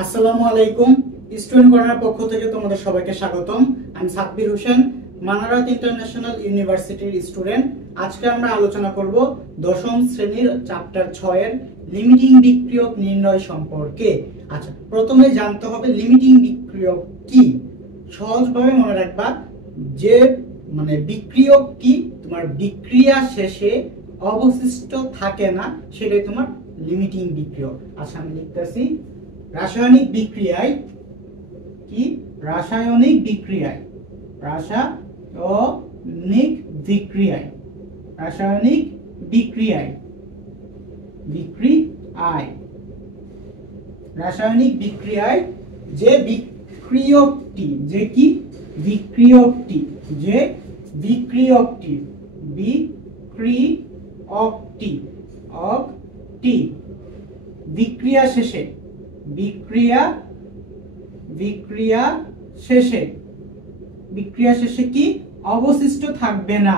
আসসালামু আলাইকুম। Student corner পক্ষ থেকে তোমাদের সবাইকে স্বাগতম। আমি সাব্বির হোসেন, মানারাত ইন্টারন্যাশনাল ইউনিভার্সিটির স্টুডেন্ট। আজকে আমরা আলোচনা করব দশম শ্রেণীর চ্যাপ্টার 6 এর লিমিটিং বিক্রিয়ক নির্ণয় সম্পর্কে। আচ্ছা, প্রথমে জানতে হবে লিমিটিং বিক্রিয়ক কি। সহজভাবে মনে রাখবা যে বিক্রিয়কটি তোমার বিক্রিয়া শেষে অবশিষ্ট থাকে না, সেটাই তোমার লিমিটিং বিক্রিয়ক। আচ্ছা, আমি লিখতেছি রাসায়নিক বিক্রিয়ায় কি রাসায়নিক বিক্রিয়ায় রাসায়নিক বিক্রিয়ায় রাসায়নিক বিক্রিয়ায় বিক্রিয়ায় রাসায়নিক বিক্রিয়ায় যে বিক্রিয়কটি বিক্রিয়া শেষে কি অবশিষ্ট থাকবে না,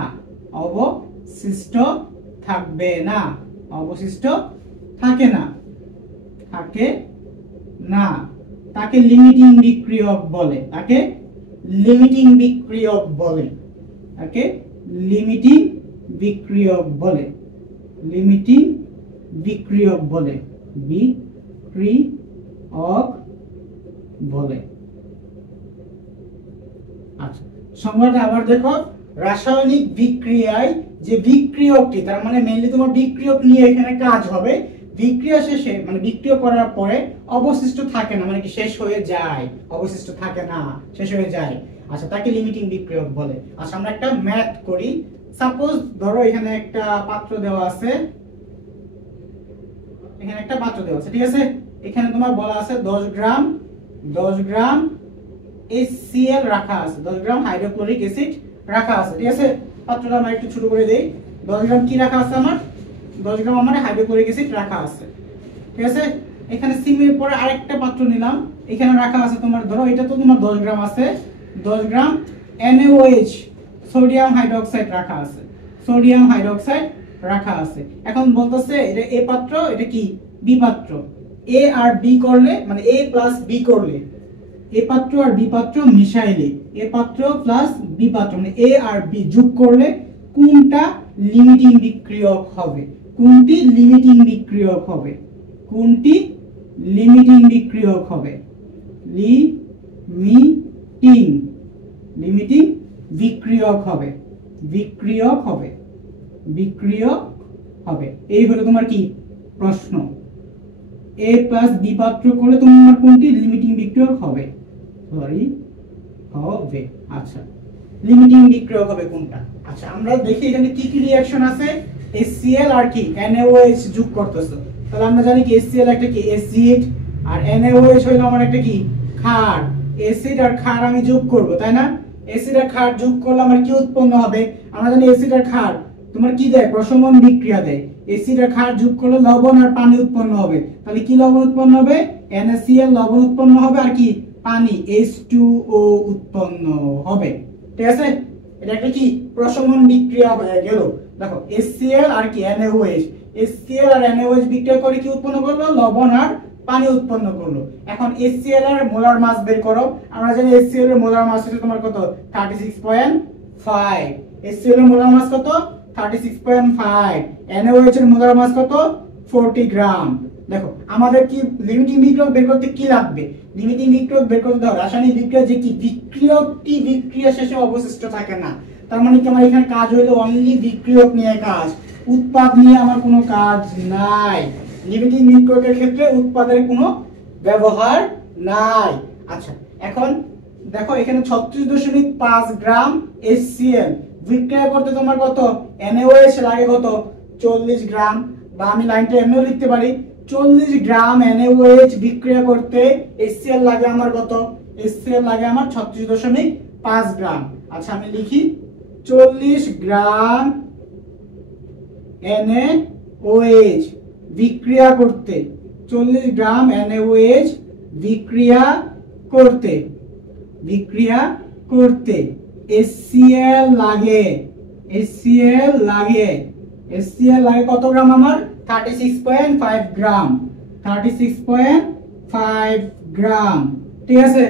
তাকে লিমিটিং বিক্রিয়ক বলে। লিমিটিং বিক্রিয়ক বলে আচ্ছা, সংজ্ঞাটা আবার দেখো। রাসায়নিক বিক্রিয়ায় যে বিক্রিয়কটি, তার মানে মেইনলি তোমার বিক্রিয়ক নিয়ে এখানে কাজ হবে। বিক্রিয়া শেষে বিক্রিয়া করার পরে অবশিষ্ট থাকে না, কি শেষ হয়ে যায়, অবশিষ্ট থাকে না, শেষ হয়ে যায়। আচ্ছা, তাকে লিমিটিং বিক্রিয়ক বলে। আচ্ছা, আমরা একটা ম্যাথ করি। সাপোজ ধরো এখানে একটা পাত্র দেওয়া আছে, ঠিক আছে। এখানে তোমার বলা আছে 10 গ্রাম HCl রাখা আছে, 10 গ্রাম হাইড্রোক্লোরিক অ্যাসিড রাখা আছে, ঠিক আছে। পাত্রটা আমরা একটু ছোট করে দেই। 10 গ্রাম কি রাখা আছে আমার? 10 গ্রাম আমার হাইড্রোক্লোরিক অ্যাসিড রাখা আছে, ঠিক আছে। এখানে সিমের পরে আরেকটা পাত্র নিলাম, এখানে রাখা আছে তোমার, ধরো এটা তো তোমার 10 গ্রাম আছে, 10 গ্রাম NaOH সোডিয়াম হাইড্রোক্সাইড রাখা আছে। এখন বলতেছে এটা এ পাত্র, এটা কি বি পাত্র। এ আর বি করলে এ প্লাস বি করলে, এ পাত্র আর বি পাত্র মিশাইলে, এ পাত্র প্লাস বি পাত্র এ আর বি যোগ করলে কোনটা লিমিটিং বিক্রিয়ক হবে? লিমিটিং বিক্রিয়ক হবে। এই হলো তোমার কি প্রশ্ন। এ প্লাস বি পাত্র করলে তোমার কোনটি লিমিটিং বিক্রিয়ক হবে? আচ্ছা, লিমিটিং বিক্রিয়ক হবে কোনটা? আচ্ছা, আমরা দেখি এখানে কি কি রিঅ্যাকশন আছে। HCl আর কি NaOH যোগ করতেছে, তাহলে আমরা জানি কি HCl একটা কি অ্যাসিড, আর NaOH হলো আমার একটা কি ক্ষার। অ্যাসিড আর ক্ষার আমি যোগ করব, তাই না? অ্যাসিড আর ক্ষার যোগ করলে আমার কি উৎপন্ন হবে? আমরা জানি অ্যাসিড আর ক্ষার তোমার কি দেয়? প্রশমন বিক্রিয়া দেয়। অ্যাসিড আর ক্ষার যোগ করলে লবণ আর পানি উৎপন্ন হবে। তাহলে কি লবণ উৎপন্ন হবে? NaCl লবণ উৎপন্ন হবে, আর কি পানি H2O উৎপন্ন হবে, ঠিক আছে। এটা একটা কি প্রশমন বিক্রিয়া হয়ে গেল। দেখো HCl আর কি NaOH, HCl আর NaOH বিক্রিয়া করে কি উৎপন্ন করলো? লবণ আর পানি উৎপন্ন করলো। এখন HCl এর মোলার মাস বের করো। আমরা জানি HCl এর মোলার মাস হচ্ছে তোমার কত? 36.5। HCl এর মোলার মাস কত? 36.5। NaOH এর মোলার মাস কত? 40 গ্রাম। দেখো আমাদের কি লিমিটিং বিক্রিয়ক বের করতে কি লাগবে? লিমিটিং বিক্রিয়ক বের করতে দাও রাসায়নিক বিক্রিয়া যে কি বিক্রিয়কটি বিক্রিয়া শেষে অবশিষ্ট থাকে না, তার মানে কি আমার এখানে কাজ হলো অনলি বিক্রিয়ক নিয়ে কাজ, উৎপাদ নিয়ে আমার কোনো কাজ নাই। লিমিটিং বিক্রিয়কের ক্ষেত্রে উৎপাদের কোনো ব্যবহার নাই। আচ্ছা, এখন দেখো এখানে 36.5 গ্রাম HCl বিক্রিয়া করতে তোমার কত NaOH লাগে? কত? 40 গ্রাম। বা আমি লাইনটা এমনিও লিখতে পারি, 40 গ্রাম NaOH বিক্রিয়া করতে HCl লাগে আমার কত? HCl লাগে আমার 36.5 গ্রাম। আচ্ছা, আমি লিখি 40 গ্রাম NaOH বিক্রিয়া করতে, 40 গ্রাম NaOH বিক্রিয়া করতে HCl লাগে, HCl লাগে কত গ্রাম আমার? 36.5 গ্রাম, 36.5 গ্রাম। ঠিক আছে,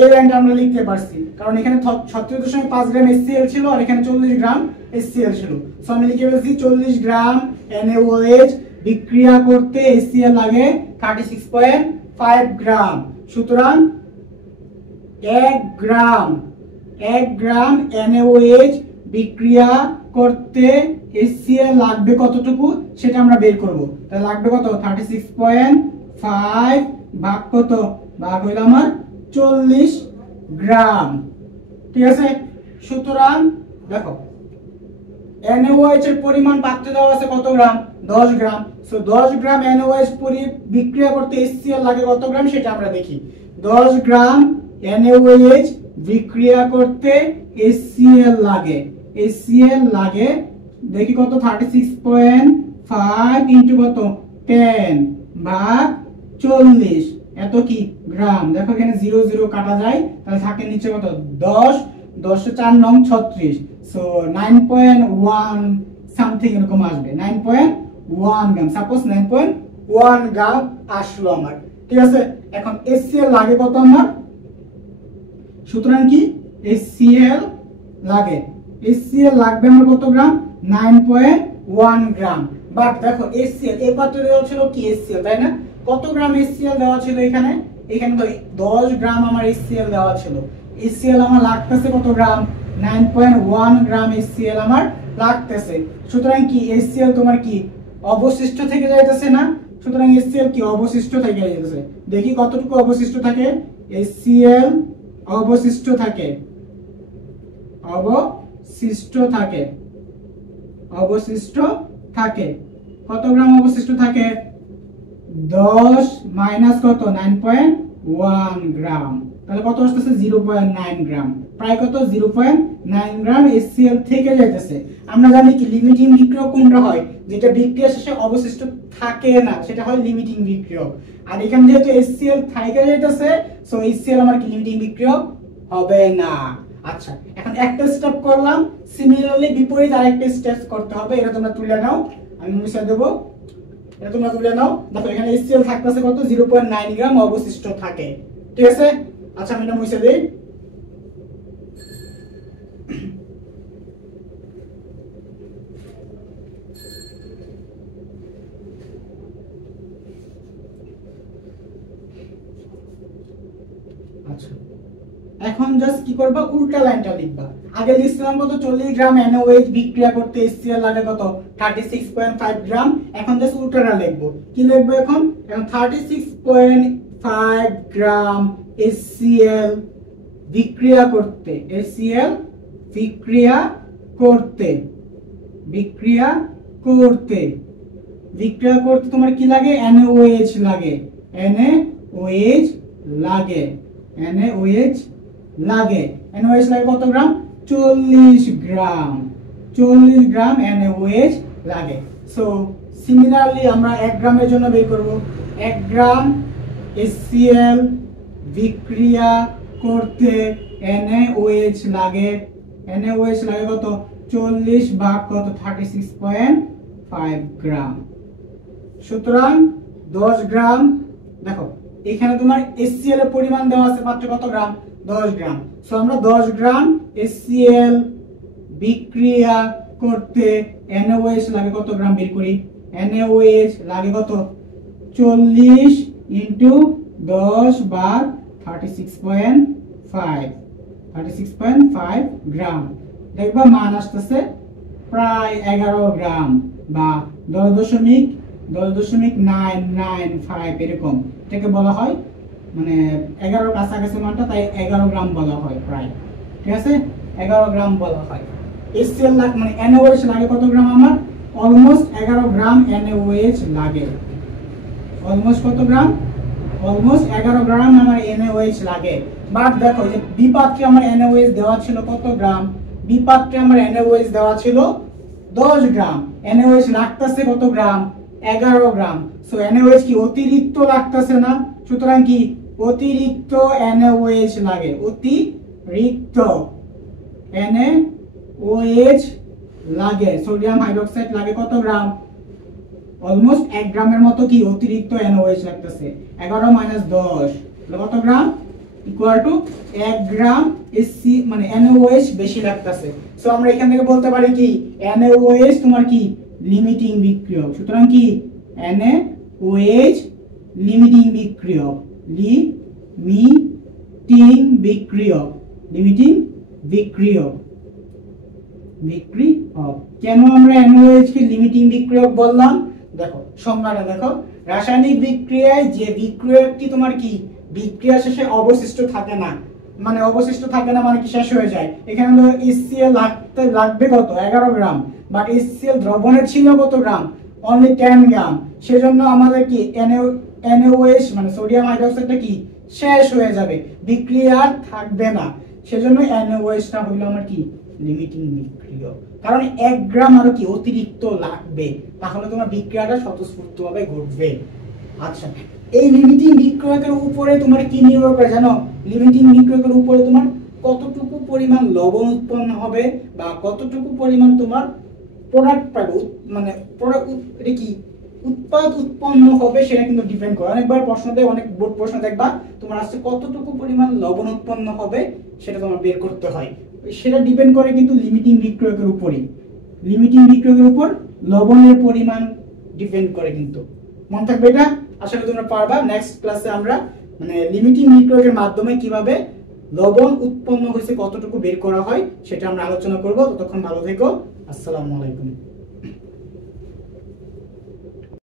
এই লাইনটা আমরা লিখতে পারছি কারণ এখানে 36.5 গ্রাম HCl ছিল আর এখানে 40 গ্রাম HCl ছিল। সো আমি লিখে ফেলছি 40 গ্রাম NaOH বিক্রিয়া করতে HCl লাগে 36.5 গ্রাম। সুতরাং 1 গ্রাম NaOH বিক্রিয়া করতে HCl লাগবে কতটুকু সেটা আমরা বের করব। তাহলে লাগবে কত 36.5 ভাগ কত, ভাগ হইল আমার 40 গ্রাম। ঠিক আছে, সুতরাং দেখো NaOH এর পরিমাণ পাত্রে দেওয়া আছে কত গ্রাম, 10 গ্রাম। সো 10 গ্রাম NaOH বিক্রিয়া করতে HCl লাগে কত গ্রাম সেটা আমরা দেখি। 10 গ্রাম NaOH বিক্রিয়া করতে HCl লাগে দেখি কত 36.5 ইনটু কত 10 ভাগ 40 এত কি গ্রাম। দেখো এখানে 0 0 কাটা যায় তাহলে থাকে নিচে কত 10 10 4 9 36। সো 9.1 সামথিং এরকম আসবে, 9.1 গ্রাম। সাপোজ 9.1 গ্রাম আসলো আমার। ঠিক আছে, এখন HCl লাগে কত আমার, সুতরাং কি HCl লাগবে আমার কত গ্রাম 9.1 গ্রাম। বাট দেখো HCl এই পাত্রে দেওয়া ছিল কি HCl, তাই না? কত গ্রাম HCl দেওয়া ছিল এখানে তো 10 গ্রাম আমার HCl দেওয়া ছিল। HCl আমার লাগতেছে কত গ্রাম 9.1 গ্রাম HCl আমার লাগতেছে। সুতরাং কি HCl তোমার কি অবশিষ্ট থেকে যাইতেছে না, সুতরাং HCl কি অবশিষ্ট থেকে যাইতেছে। দেখি কতটুকু অবশিষ্ট থাকে, HCl অবশিষ্ট থাকে কত গ্রাম অবশিষ্ট থাকে 10 মাইনাস কত 9.1 গ্রাম, তাহলে কত আসতেছে 0.9 গ্রাম, প্রায় কত 0.9 গ্রাম HCl থেকে যাইতেছে। আমরা জানি কি লিমিটিং বিক্রিয়ক কোনটা হয়, যেটা বিক্রিয়া শেষে অবশিষ্ট থাকে না সেটা হয় লিমিটিং বিক্রিয়ক। আর এখানে যেহেতু HCl থেকে যাইতেছে সো HCl আমার কি লিমিটিং বিক্রিয়ক হবে না। আচ্ছা, এখন একটা স্টেপ করলাম, সিমিলারলি বিপরীত আরেকটা স্টেপ করতে হবে। এটা তোমরা তুলে নাও, আমি মুছে দেব, এটা তোমরা তুলে নাও। দেখো এখানে HCl থাকতেছে কত 0.9 গ্রাম অবশিষ্ট থাকে। ঠিক আছে, আচ্ছা আমি এটা মুছে দেই। আচ্ছা, এখন জাস্ট কি করবা উল্টা লাইনটা লিখবা। আগে লিখছিলাম কত 40 গ্রাম NaOH বিক্রিয়া করতে HCl লাগে কত 36.5 গ্রাম। এখন জাস্ট উল্টাটা লিখবো। কি লিখবো এখন 36.5 গ্রাম HCl বিক্রিয়া করতে তোমার কি লাগে NaOH লাগে NaOH লাগে কত গ্রাম 40 গ্রাম NaOH লাগে। সো সিমিলারলি আমরা 1 গ্রামের জন্য বের করব। 1 গ্রাম HCl বিক্রিয়া করতে NaOH লাগে কত 40 ভাগ কত 36.5 গ্রাম। সুতরাং 10 গ্রাম, দেখো এখানে তোমার HCl এর পরিমাণ দেওয়া আছে মাত্র কত গ্রাম 10 গ্রাম। সো আমরা 10 গ্রাম HCl বিক্রিয়া করতে NaOH লাগে কত গ্রাম বের করি। NaOH লাগে কত 40 ইনটু 10 ভাগ 36.5 গ্রাম। দেখবা মান আসতেছে প্রায় 11 গ্রাম বা 10.995 এরকম। এটাকে বলা হয় মানে 11 কাছাকাছি মানটা, তাই 11 গ্রাম বলা হয় প্রায়। ঠিক আছে, 11 গ্রাম বলা হয়। HCl মানে NaOH লাগে কত গ্রাম আমার অলমোস্ট 11 গ্রাম NaOH লাগে। অলমোস্ট কত গ্রাম, অলমোস্ট 11 গ্রাম আমার NaOH লাগে। বাট দেখো যে বি পাত্রে আমার NaOH দেওয়া ছিল কত গ্রাম, বি পাত্রে আমার NaOH দেওয়া ছিল 10 গ্রাম, NaOH লাগতেছে কত গ্রাম 11 গ্রাম। সো NaOH কি অতিরিক্ত লাগতেছে না, সুতরাং কি অতিরিক্ত NaOH লাগে, অতিরিক্ত NaOH লাগে। সোডিয়াম হাইড্রোক্সাইড লাগে কত গ্রাম অলমোস্ট 1 গ্রামের মতো কি অতিরিক্ত NaOH লাগতেছে। 11 - 10 কত গ্রাম ইকুয়াল টু 1 গ্রাম এসি মানে NaOH বেশি লাগতেছে। সো আমরা এখান থেকে বলতে পারি কি NaOH তোমার কি লিমিটিং বিক্রিয়ক। সুতরাং কি NaOH লিমিটিং বিক্রিয়ক, লিমিটিং বিক্রিয়ক, লিমিটিং বিক্রিয়ক, বিক্রিয়ক। কেন আমরা NaOH কে লিমিটিং বিক্রিয়ক বললাম? দেখো সংজ্ঞাটা দেখো, রাসায়নিক বিক্রিয়ায় যে বিক্রিয়কটি তোমার কি বিক্রিয়া শেষে অবশিষ্ট থাকে না, মানে অবশিষ্ট থাকে না মানে কি শেষ হয়ে যায়। এখানে তো HCl লাগবে কত 11 গ্রাম, বাট HCl দ্রবণের ছিল কত গ্রাম, অনলি 10 গ্রাম। সেজন্য আমাদের কি NaOH মানে সোডিয়াম হাইড্রোক্সাইডটা কি শেষ হয়ে যাবে, বিক্রিয়া আর থাকবে না। সেজন্য NaOH টা হলো আমার কি লিমিটিং বিক্রিয়ক, কারণ 1 গ্রাম আরো কি অতিরিক্ত লাগবে, তাহলে তোমার বিক্রিয়াটা স্বতঃস্ফূর্তভাবে ঘটবে। আচ্ছা, এই লিমিটিং বিক্রিয়কের উপরে তোমার কি নির্ভর করে জানো? লিমিটিং বিক্রিয়কের উপরে তোমার কতটুকু পরিমাণ লবণ উৎপন্ন হবে বা কতটুকু পরিমাণ তোমার প্রোডাক্ট পাবে, মানে প্রোডাক্ট এটা কি উৎপাদ উৎপন্ন হবে সেটা কিন্তু ডিপেন্ড করে। অনেকবার প্রশ্ন দেয়, অনেক বোর্ড প্রশ্ন দেখবা তোমার আসছে কতটুকু পরিমাণ লবণ উৎপন্ন হবে সেটা তোমার বের করতে হয়, সেটা ডিপেন্ড করে কিন্তু লিমিটিং বিক্রিয়কের উপরই। লিমিটিং বিক্রিয়কের উপর লবণের পরিমাণ ডিপেন্ড করে কিন্তু, মনে থাকবে এটা। আশা করি তোমরা পারবা। নেক্সট ক্লাসে আমরা মানে লিমিটিং বিক্রিয়কের মাধ্যমে কিভাবে লবণ উৎপন্ন হয়েছে কতটুকু বের করা হয় সেটা আমরা আলোচনা করব। ততক্ষণ ভালো থেকো, আসসালামু আলাইকুম।